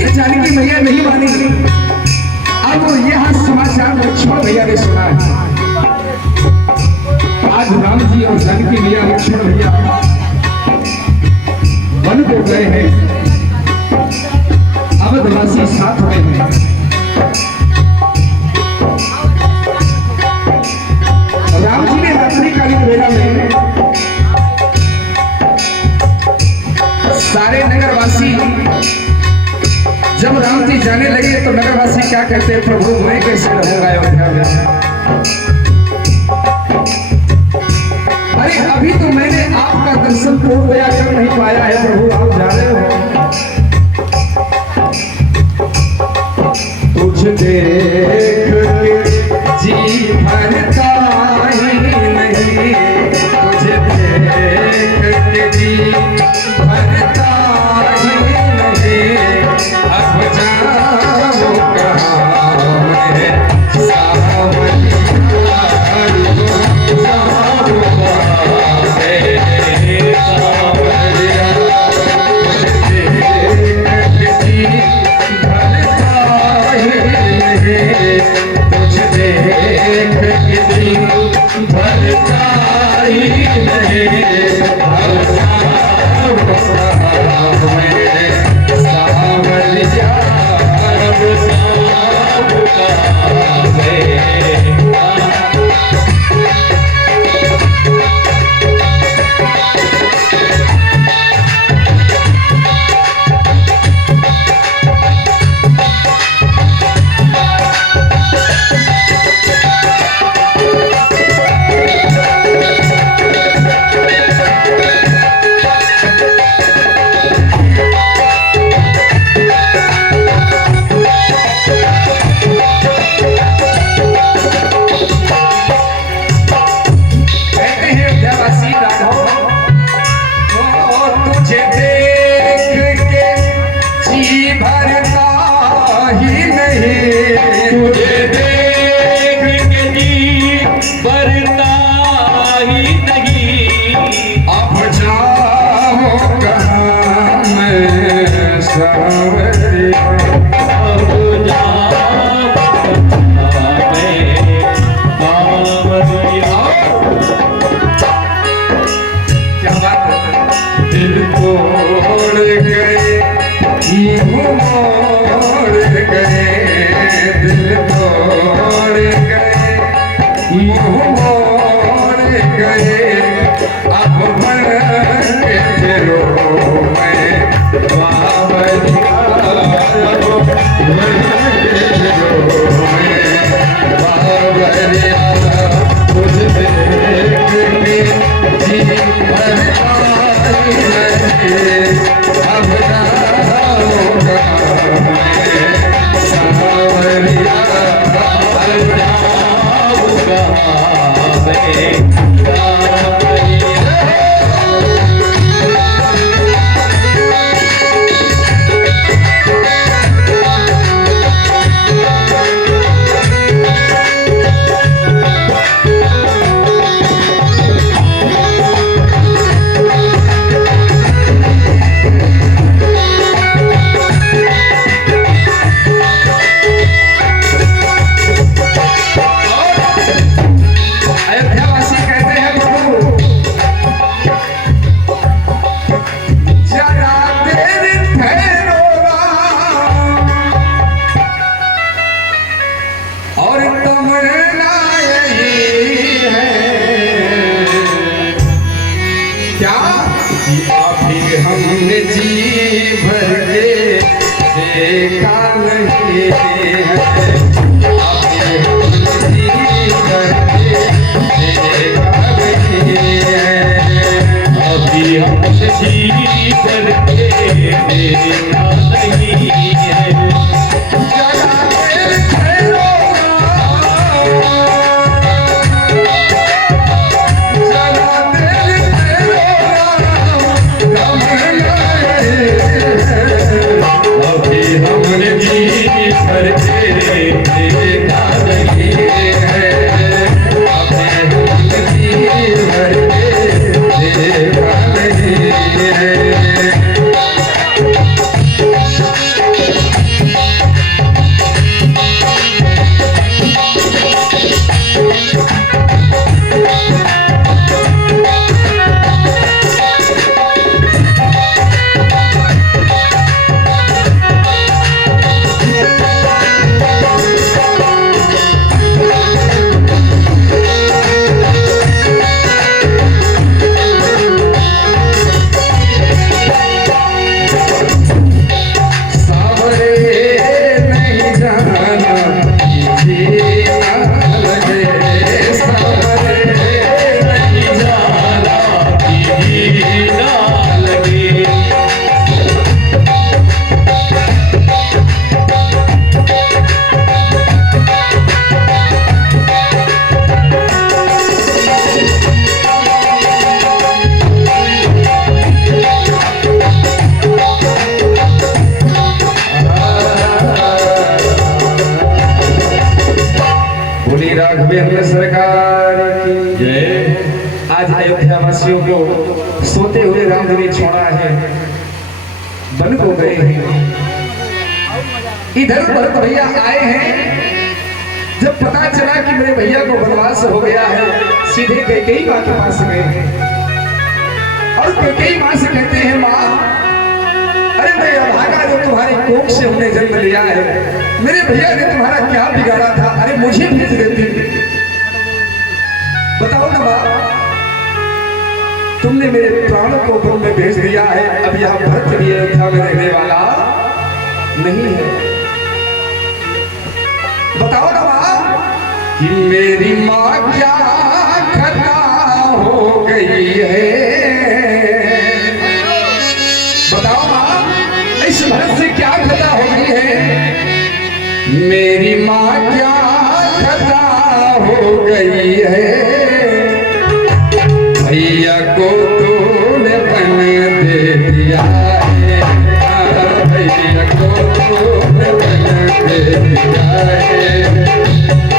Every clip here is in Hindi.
लेकिन जानकी मैया नहीं मानी। अब यह समाचार लक्ष्मण भैया ने सुना है। आज राम जी और जानकी मैया लक्ष्मण भैया वन को गए हैं, अवधवासी साथ में हैं। राम जी ने रात्रिकालीन वेला में सारे नगरवासी जब राम जी जाने लगे तो नगरवासी क्या कहते हैं, प्रभु मैं कैसे रहूंगा अयोध्या में। अरे अभी तो मैंने आपका दर्शन पूर्ण दया कर नहीं पाया है प्रभु, आप जा रहे हो। तुझ देख के जी भरता ही नहीं, तुझे देख के जी भरता ही नहीं। अब जाओ कहाँ मैं सावरिया, जाओ कहाँ मैं सावरिया। तुझे देख के जी भरता ही नहीं, तुझे देख के जी भरता ही नहीं। अब जाओ कहाँ मैं सावरिया, अब जाओ कहाँ मैं। हमने जी भर के देखा नहीं है, जी भर के देखा नहीं है, अभी हमने जी भर के देखा नहीं है। राघवेंद्र सरकार की जय। आज अयोध्या वासियों को सोते हुए राम जी ने छोड़ा है, वन को गए हैं। इधर भरत भैया आए हैं। जब पता चला कि मेरे भैया को वनवास हो गया है, सीधे कैकेयी माँ के पास गए हैं और कैकेयी माँ से कहते हैं, माँ अरे मैं अभागा जो तुम्हारी कोख से हमने जन्म लिया है, मेरे भैया ने तुम्हारा क्या बिगाड़ा था, अरे मुझे भेज देती। बताओ ना माँ, तुमने मेरे प्राणों को वन में भेज दिया है, अब यहाँ भरत भी अयोध्या में रहने वाला नहीं है। बताओ ना माँ कि मेरी माँ क्या खता हो गई है। बताओ माँ, इस भरत से क्या खता हो गई है। मेरी माँ क्या खता हो गई है। भैया को तूने बन दे दिया है, भैया को तूने बन दे दिया है।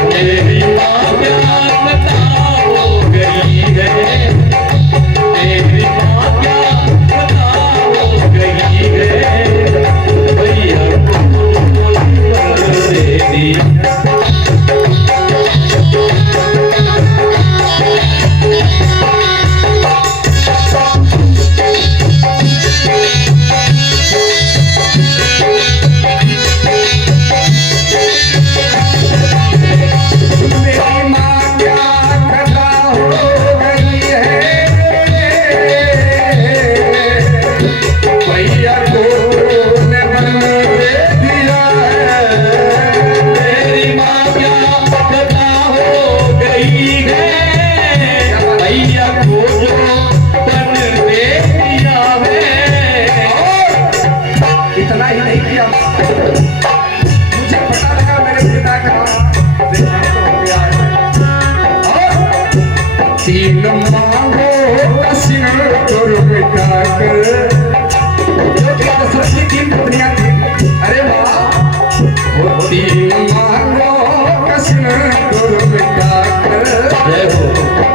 मेरी माँ क्या खता हो गई है। मेरी माँ क्या खता हो गई है। भैया को तूने बन दे दिया।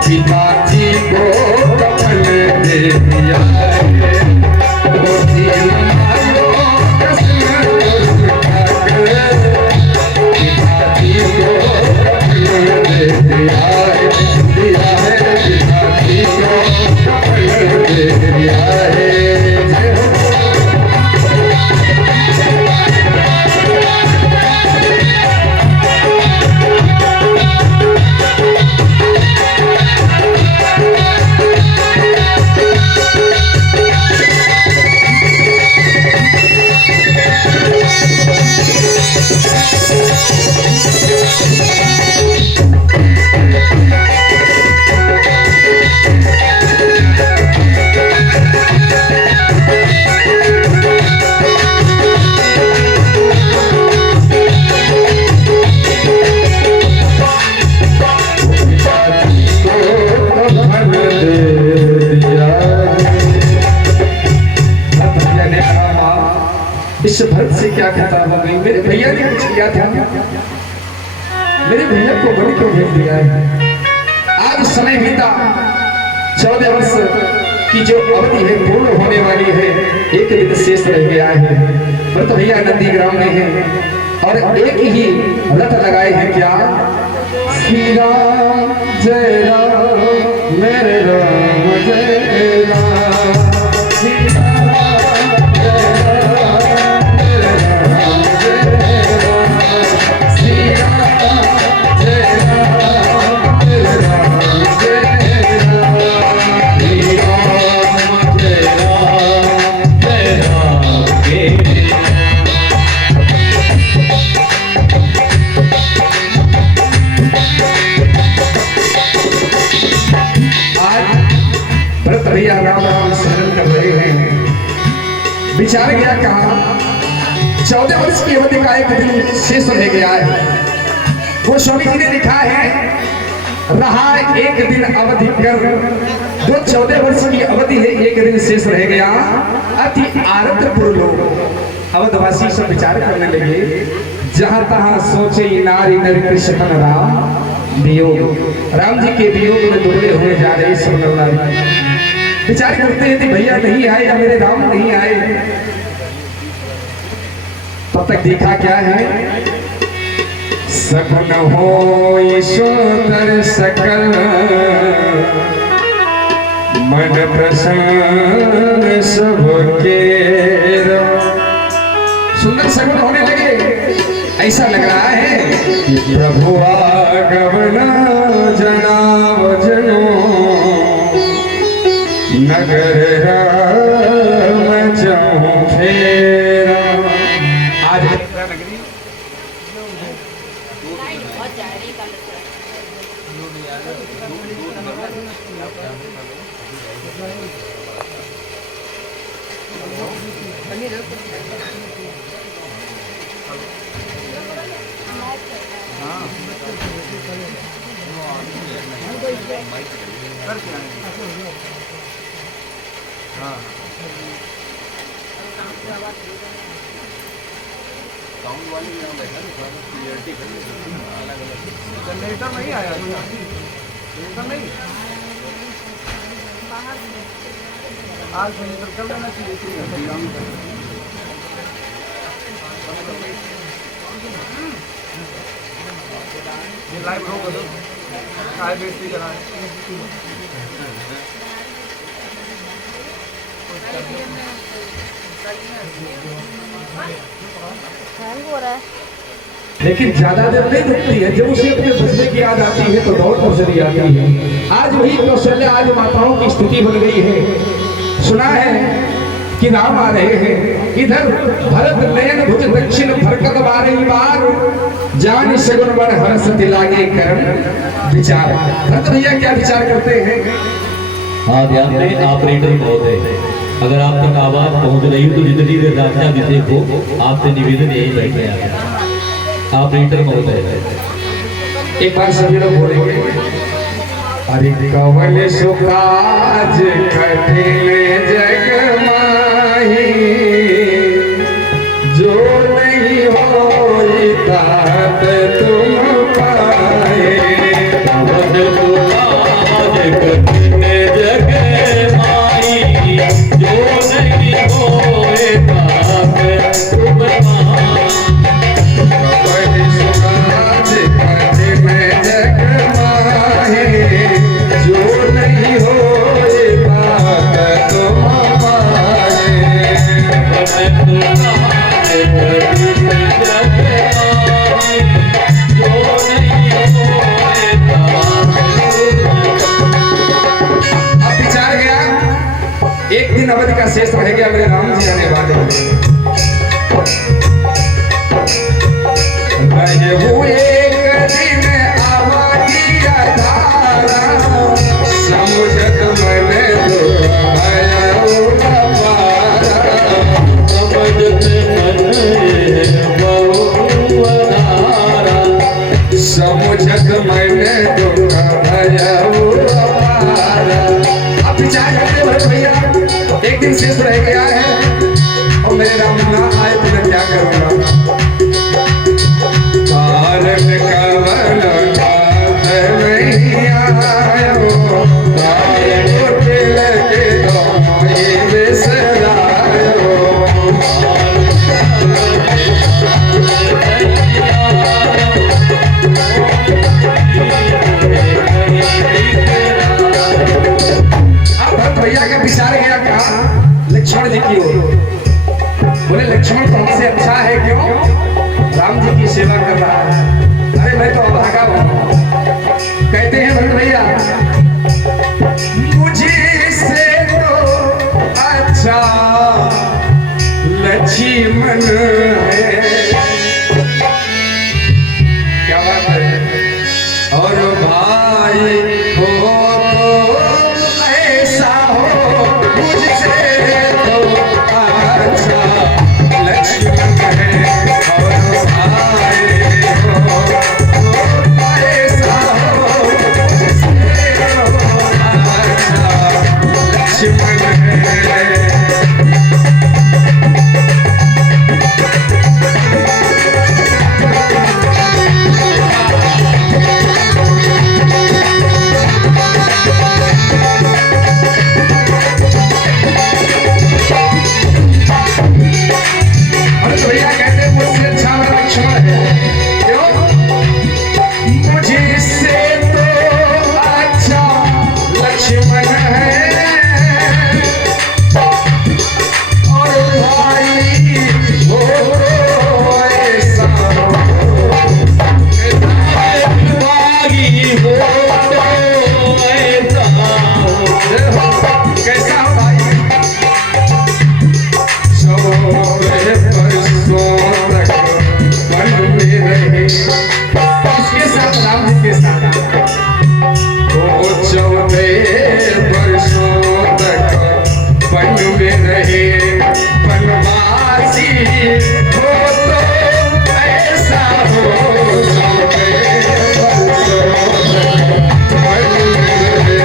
पिताजी को कफन दे दिया है। पिताजी को कफन दे दिया है, दिया है। पिताजी को कफन दे दिया है। इस भरत से क्या खता हो गई। मेरे भैया ने कुछ किया था, मेरे भैया को वन क्यों भेज दिया है। आज समय बीता, 14 वर्ष की जो अवधि है पूर्ण होने वाली है, एक दिन शेष रह गया है। भरत भैया नंदीग्राम में है और एक ही रथ लगाए हैं, क्या श्री राम जय राम मेरे राम जय राम। भैया राम राम स्मरण कर रहे हैं। विचार गया कहा, 14 वर्ष की अवधि का एक दिन शेष रह गया है। वो स्वामी जी ने लिखा है, रहा एक दिन अवधि कर, जो 14 वर्ष की अवधि है एक दिन शेष रह गया। अति आरतपुर लोग अवधवासी सब विचार करने लगे, जहां तहां सोचे नारी नर कृष्ण राम, वियोग, राम जी के वियोग में दुबले हुए जा रहे सोनल विचार करते हैं कि भैया नहीं आए या मेरे राम नहीं आए। तब तक देखा क्या है, सपन हो ईश्वर सकल मन प्रसन्न सबके। सुंदर सगुन होने लगे, ऐसा लग रहा है कि प्रभु आगमन जनाव जनो नगर राम जाऊं फेरा। आज साउंड वाले यहाँ बैठा ना, थोड़ा सा क्लियरिटी कर अलग अलग। जनरेटर नहीं आया, जनरेटर नहीं आज जनरेटर कर लेना चाहिए। ये लाइव रो बदल काय बेइज्जती करा हो रहा है। लेकिन ज्यादा देर नहीं रुकती है, जब उसे अपने बचने की याद आती है तो दौड़ कर चली आती है। आज वही कौशल्या आज माताओं की स्थिति बन गई है। सुना है कि राम आ रहे हैं, इधर भरत नयन भुज दक्षिण फरकत बारही बार जान सगुन बर हर्ष दिलागे करम विचार। भरत भैया क्या विचार करते हैं? हाँ ध्यान दें, ऑपरेटर महोदय, अगर आप तक आवाज पहुंच रही हो तो जितनी देर रास्ता भी देखो, आपसे निवेदन यही बैठे आए ऑपरेटर महोदय। एक बार सभी लोग बोलेंगे, अरे कवल सुकाज कठिन जग माही जो नहीं होई तात तुम पाए। कवल सुकाज कठिन जग माही जो नहीं होए तात तुम पाए। कवल सुकाज कठिन जग माही जो नहीं होए तात तुम पाए। अब विचार गया, एक दिन अवधि का शेष रह गया, मेरे राम जी आने वाले रहे हुए एक दिन आवाज़ी अधारा समुझत मन दुख भयो अपारा। समझत मन बहु अधारा, समुझत मन दुख भयो अपारा। अब विचार करते भरत भैया, एक दिन शेष रह गया है और मेरे राम ना आए तो मैं क्या करूंगा? कारण कवन बात नहीं आयो, कारण तिलक दोई बिसरायो। अब भरत भैया का विचार गया कहा लक्ष्मण जी की ओर। बोले लक्ष्मण तो हमसे अच्छा है, क्यों? राम जी की सेवा कर रहा है। अरे मैं तो अभागा हूं। कहते हैं भरत भैया, मुझसे तो अच्छा लक्ष्मण है। क्या बात है? और भाई हो तो ऐसा हो, मुझसे तो अच्छा लक्ष्मण है। और भाई रहे। इसके साथ राम जी के साथ वो 14 वर्षों तक वन में रहे। वनवासी हो तो ऐसा हो, 14 वर्षों तक वन में रहे।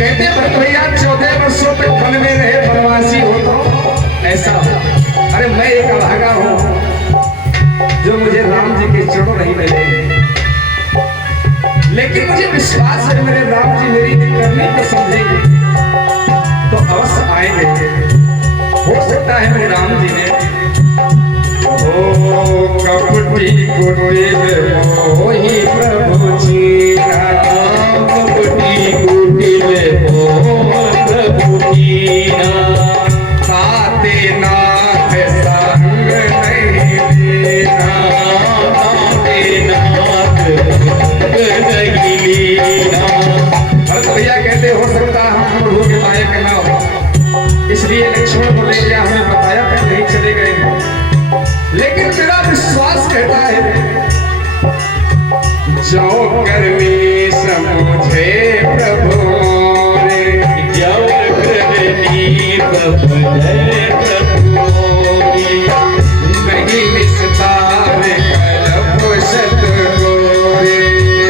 कहते भरत भैया 14 वर्षों तक वन में रहे, वनवासी हो तो ऐसा हो। अरे मैं एक अभागा हूं जो मुझे राम जी के चरणों नहीं मिले, लेकिन मुझे विश्वास है मेरे राम जी मेरी करनी को समझेंगे तो अवश्य आएंगे। हो सकता है मेरे राम जी ने ओ कपटी कुटी में मोही प्रभु जी राम, कपटी कुटी में मोह प्रभु जी राम, ताते नाथ संग नहीं देना, ताते नाथ संग नहीं लेना। भरत भैया कहते हो सकता हम प्रभु के लायक ना हो, इसलिए लक्ष्मण को ले गया, हमें बताया था नहीं चले गए। लेकिन मेरा विश्वास कहता है जो करनी समझे प्रभु रे, जो करनी प्रभु नहीं निस्तार कलप सत गोरे,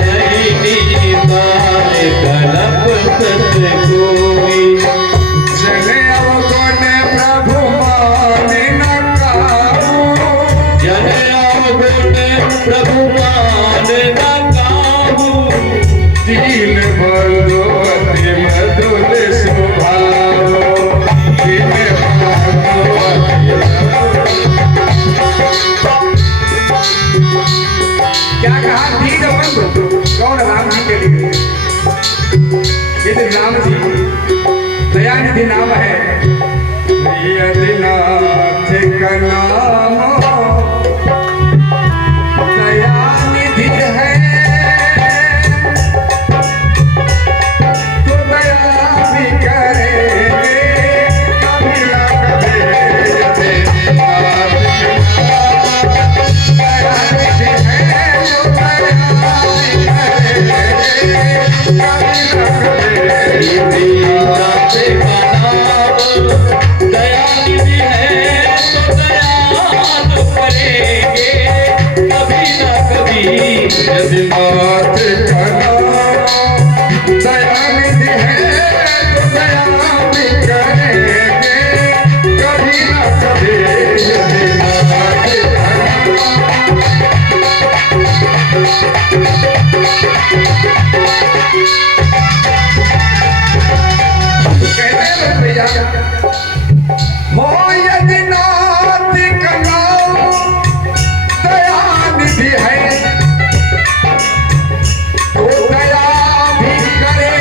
नहीं निस्तार कलप सत गोरे। जन अवगुण प्रभु माने न काबू, जन अवगुण प्रभु माने न काबू, दीन बंधु अति मधुर स्वभाव, दीन बंधु क्या कहा दीन बंधु? कौन? राम जी के लिए। यदि राम जी दयानिधि नाम है, यदिनाथ का नाम दयानिधि है तो दया भी करेंगे कभी ना कभी। दयानिधि है तो दया भी करेंगे कभी ना कभी। दयानिधि है तो दयाल करेंगे कभी न कभी। यदिनाथ का नाम दयानिधि है तो दया भी करेंगे कभी न कभी। यदिनाथ का भैया हो यदिनाथ का नाम दयानिधि है तो दया भी करे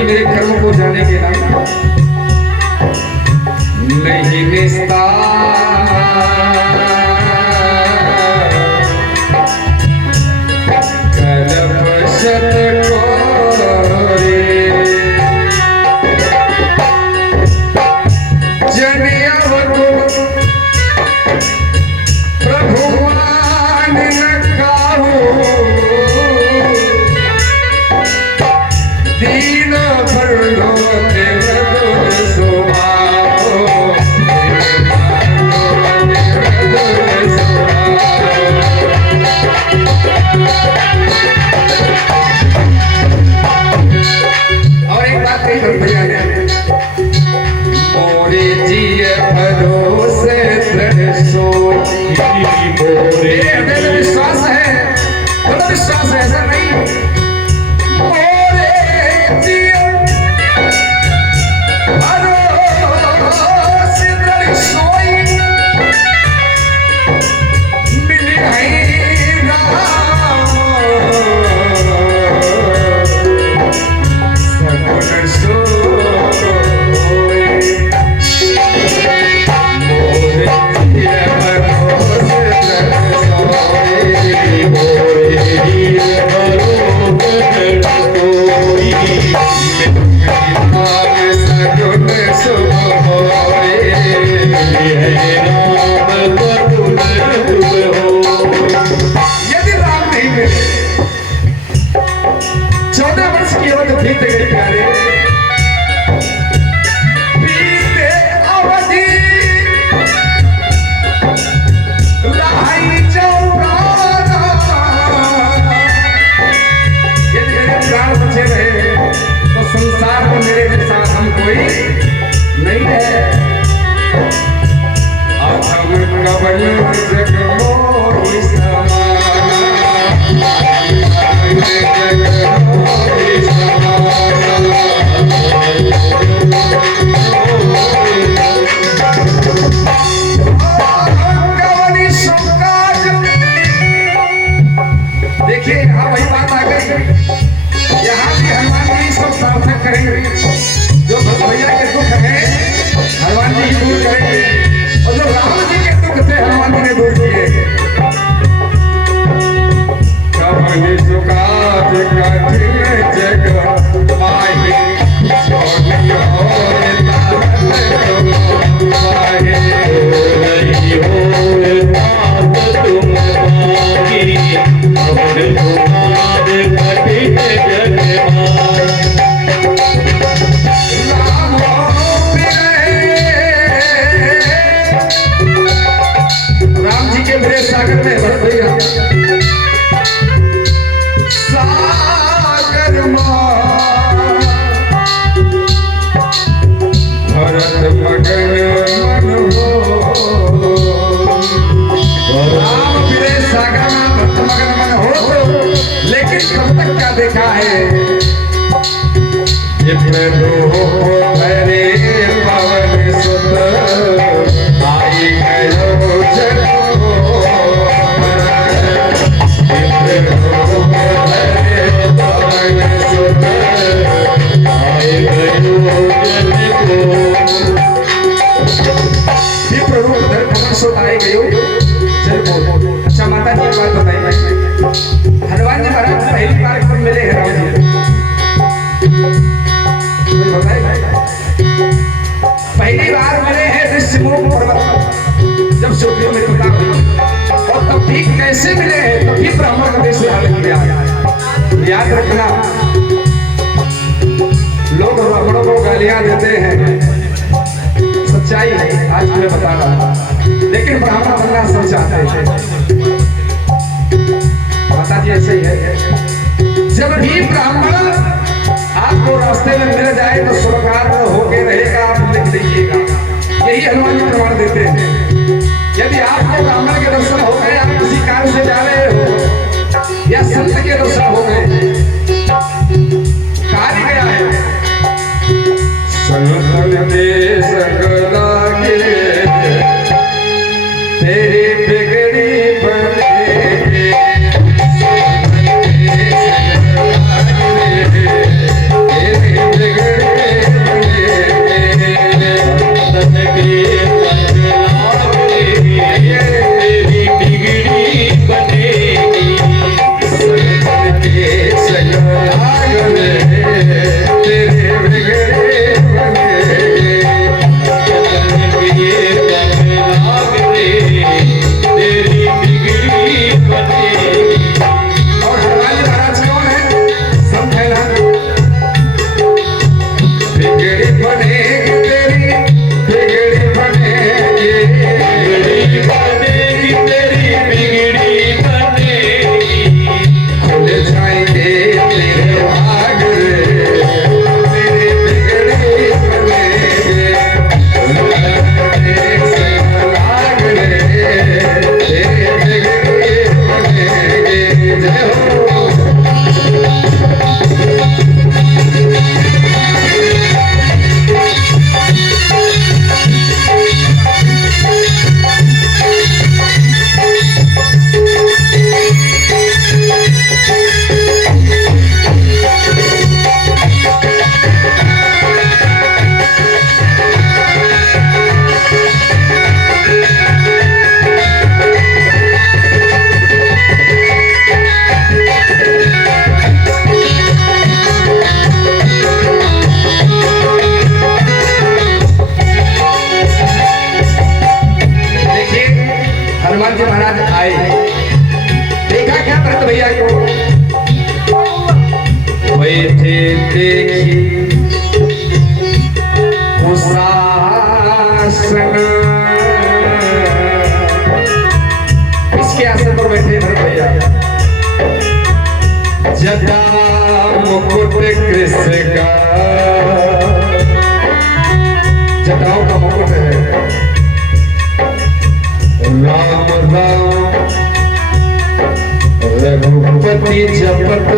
नहीं मेरे कर्म को जाने के नाम नहीं निस्तार कल्प शत कोरे जन अवगुण प्रभुवान न काहू दीन भरलो देवदुर सुभाओ और एक बात कही तो भैया ने मोरे जिय भरोसे दृढ़ सोच मोरे हृदय में विश्वास है बड़ा विश्वास है ऐसा नहीं मोरे जिय भरोसे दृढ़ सोई मिली है राम सगुण सोई मोरे जिय भरोसे दृढ़ सोई मोरे जिय भरोसे दृढ़ सोई सगुण सोई यदि राम नहीं मिले 14 वर्ष की अवधि बीत गई प्यारे बीते अवधि रहाई चौराना यदि मेरे प्राण बचे रहे तो संसार में मेरे जैसा हम कोई नहीं है अथम कवल जग मोहि समाना जग मोहि समाना कवनि सुकाज देखिए यहाँ वही बात आ गई यहाँ भी हनुमान जी सब सार्थक करेंगे जो भैया के दुख है हनुमान जी दूर करेंगे और जो राम जी के दुख थे हनुमान जी ने दूर किए कवनि सुकाज कठिन जग माहि सोनी होए तात तुम माहि नहीं होए तात तुम माहि कवनि सुकाज कठिन जग माहि राम जी के मेरे सागर में भरत भैया सागर भरत मगन मन हो राम मेरे सागर में भरत मगन मन हो लेकिन कब तक क्या देखा है ये प्रभु हरे पवन सुत आई गयो जगो ये प्रभु हरे पवन सुत आई गयो जगो ये प्रभु हरे पवन सुत आई गयो जगो अच्छा माता जी एक बात बताइए हनुमान जी महाराज पहली बार कब मिले हैं राम जी पहली बार मिले हैं ऋषिमुख पर्वत जब सुग्रीव मित्रता हुई और तब भी कैसे मिले हैं तब भी ब्राह्मण का देश हाल किया याद रखना लोग ब्राह्मणों को गालियां देते हैं सच्चाई है आज मैं बता रहा हूं लेकिन ब्राह्मण बनना सब चाहते हैं माता जी ऐसे ही है जब भी ब्राह्मण आपको रास्ते में मिल जाए तो स्वीकार होके रहेगा आप लिख लीजिएगा यही हनुमान जी प्रमाण देते हैं यदि आपको ब्राह्मण के दर्शन हो गए आप किसी कार्य से जा रहे हो या संत के दर्शन हो गए कार्य गया है संतन दे सकला के तेरी बिगड़ी बने तेरी मुकुट किसका, जटाओं का मुकुट है। राम राम रघुपति जपत,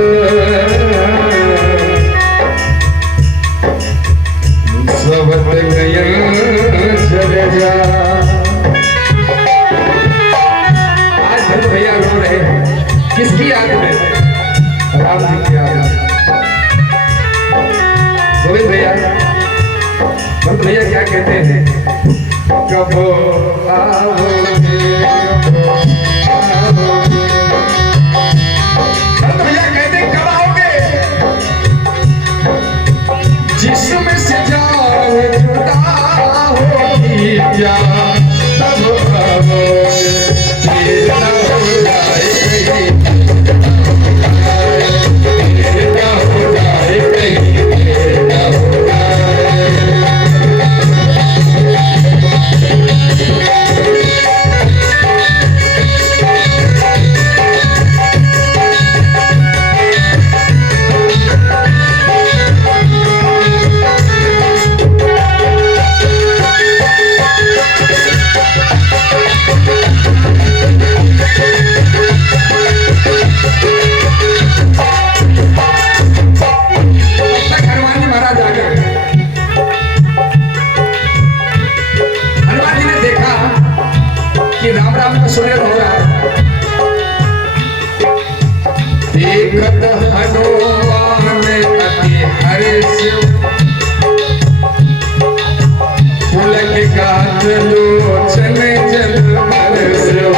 सबत नयन जल जा। आज भरत भैया रो रहे हैं, किसकी याद में? राम जी की याद में। गोविंद भैया, भरत भैया क्या कहते हैं? कब आओगे, भरत भैया कहते हैं कब आओगे? जिसमें से जान जुदा होगी क्या, तब आओगे। तेरा हो जाए कहीं, तेरा हो जाए कहीं, तेरा हो जाए। सुने हो रहा है, देखत हनुमान अति हर्ष, पुलक गात लोचन जल बरस्यो,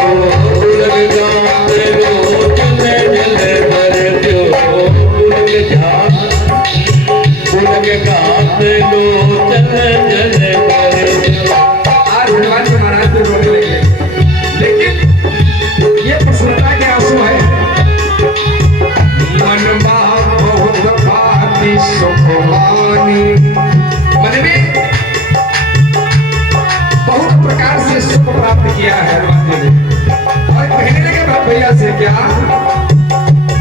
पुलक गात लोचन जल बरस्यो, पुलक गात लोचन जल बरस्यो। आज हनुमान जी महाराज को रोने लगे, लेकिन ये प्रसन्नता के आंसू है। मन बहुत भाती सुखमानी, मन में बहुत प्रकार से सुख प्राप्त किया है हनुमान जी ने। और कहने लगे भरत भैया से क्या?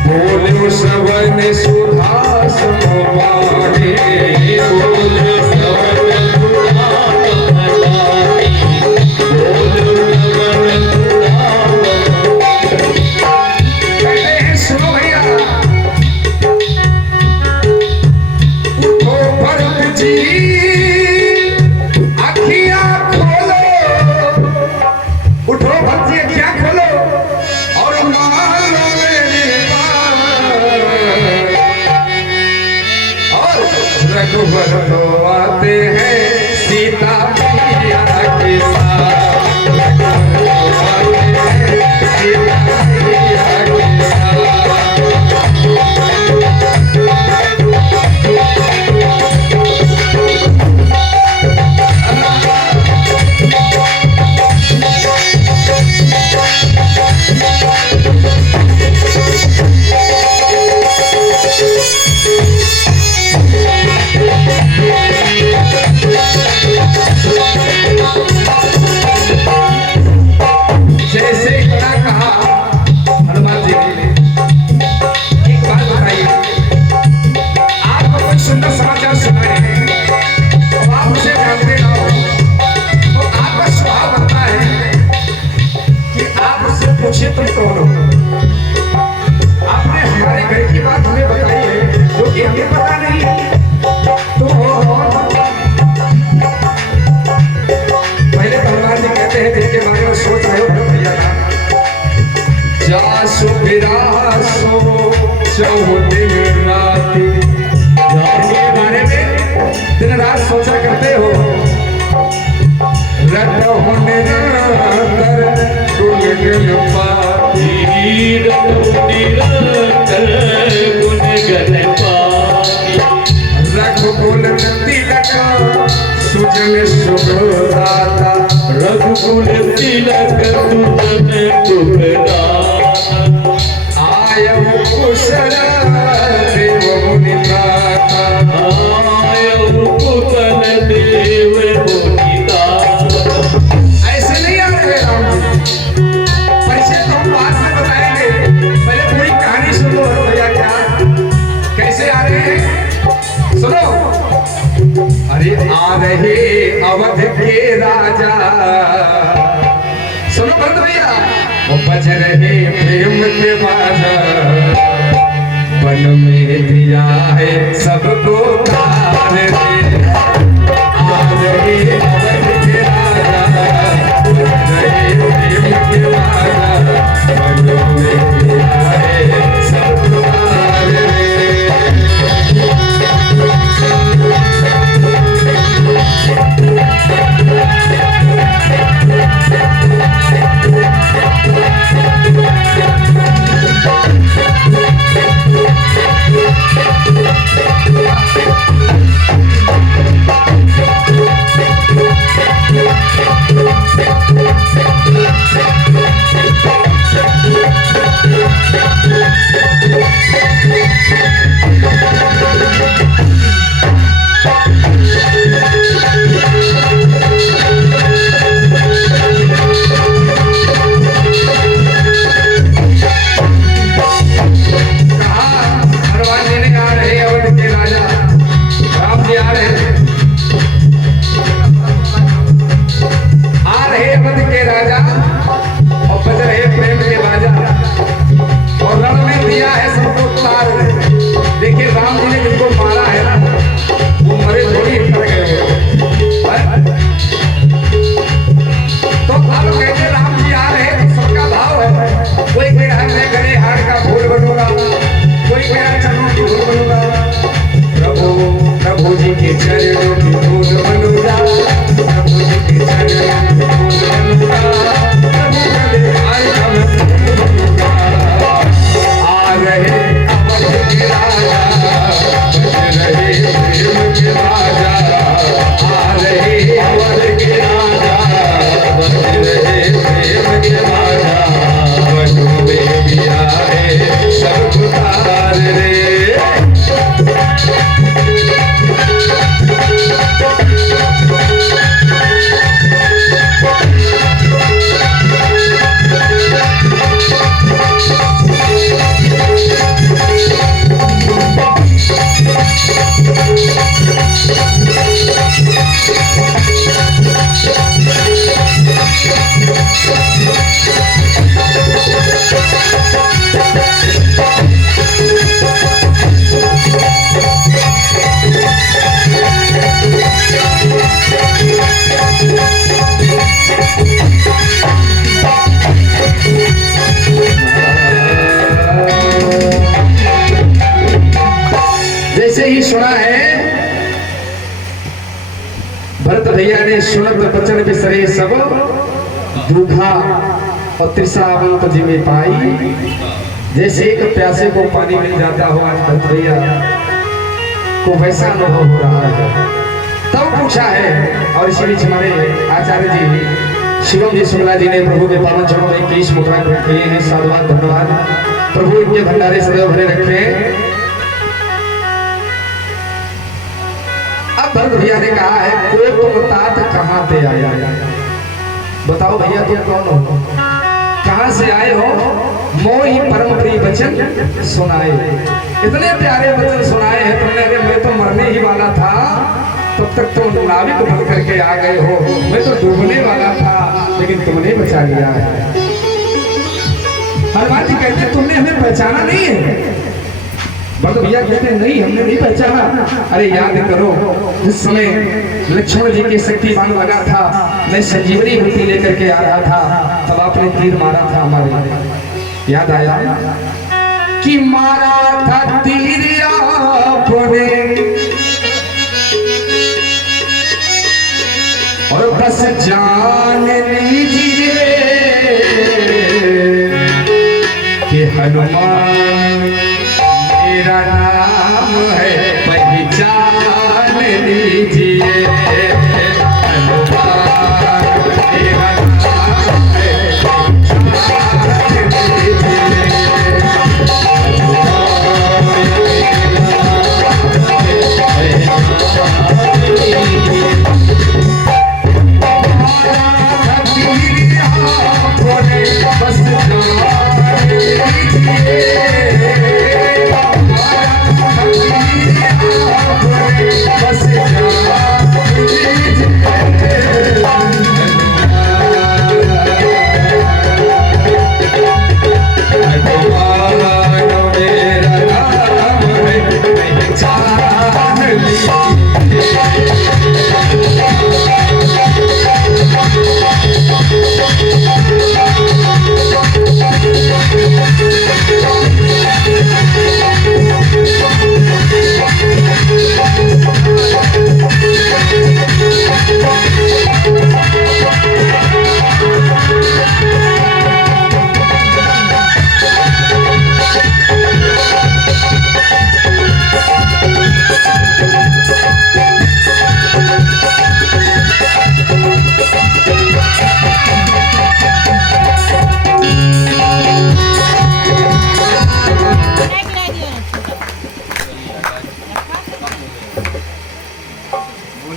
बोले श्रवण सुधा सुखमानी, बोले श्रवण सुधा सुखमानी, बोले श्रवण रघुवर तो आते हैं सीता मैया के साथ, रघुवर तो आते हैं सीता मैया के साथ। तुम कौन हो? आपने हमारे घर की बात हमें बताई है जो कि हमें पता नहीं है। तुम हो? पहले भगवान जी कहते हैं जिनके बारे में सोच रहे हो भैया का, जासु विरासो चौ दिन राति, जिनके बारे में दिन रात सोचा करते हो। रट होने रघुकुल तिलक सुजन सुखदाता, रघुकुल तिलक सुजन सुखदाता, आयु कुशल देव मुनि दाता, आयु कुशल देव मुनि दाता। ऐसे नहीं आ रहे राम जी, परिचय तो हम बाद में बताएंगे, पहले पूरी कहानी सुन लो भैया। क्या कैसे आ रहे हैं? रहे अवध के राजा, सुनो भरत भैया, वो बज रहे प्रेम के बाजा, वन में दिया है सबको तार रे, आ रहे अवध के राजा, बज रहे प्रेम के बाजा, वन में दिया है सबको तार रे। जैसे ही सुना है भरत भैया ने सुनत बचन बिसरे सब दुखा और तृषावंत जी में पाई। जैसे एक प्यासे को पानी मिल जाता हो आज भरत भैया को वैसा अनुभव हो रहा है। तब पूछा है और इसी बीच हमारे आचार्य जी शिवम जी शुक्ला जी ने प्रभु के पावन चरणों में 21 मुद्रा भेंट किए हैं। साधुवाद धन्यवाद। प्रभु इनके भंडारे सदैव भरे रखे। अब भरत भैया ने कहा है को तुम तात कहाँ से आया, बताओ भैया तुम कौन हो, कहाँ से आए हो। मोही परम प्रिय वचन सुनाए, इतने प्यारे वचन सुनाए हैं तुमने। अरे मैं तो मरने ही वाला था, तब तक तुम नाविक बन करके आ गए हो। मैं तो डूबने वाला था लेकिन तुमने बचा लिया है। हनुमान जी कहते तुमने हमें पहचाना नहीं है। भरत भैया कहते नहीं हमने नहीं पहचाना। अरे याद करो जिस समय लक्ष्मण जी के शक्तिमान लगा था, मैं संजीवनी बूटी लेकर के आ रहा था, तब आपने तीर मारा था हमारे। याद आया कि मारा था तीर आपने और बस जान लीजिए कि हनुमान मेरा नाम है, पहचान लीजिए। हनुमान मेरा नाम है, पहचान लीजिए। बस जान लीजिए।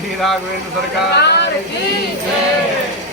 श्री राघवेंद्र सरकार की जय।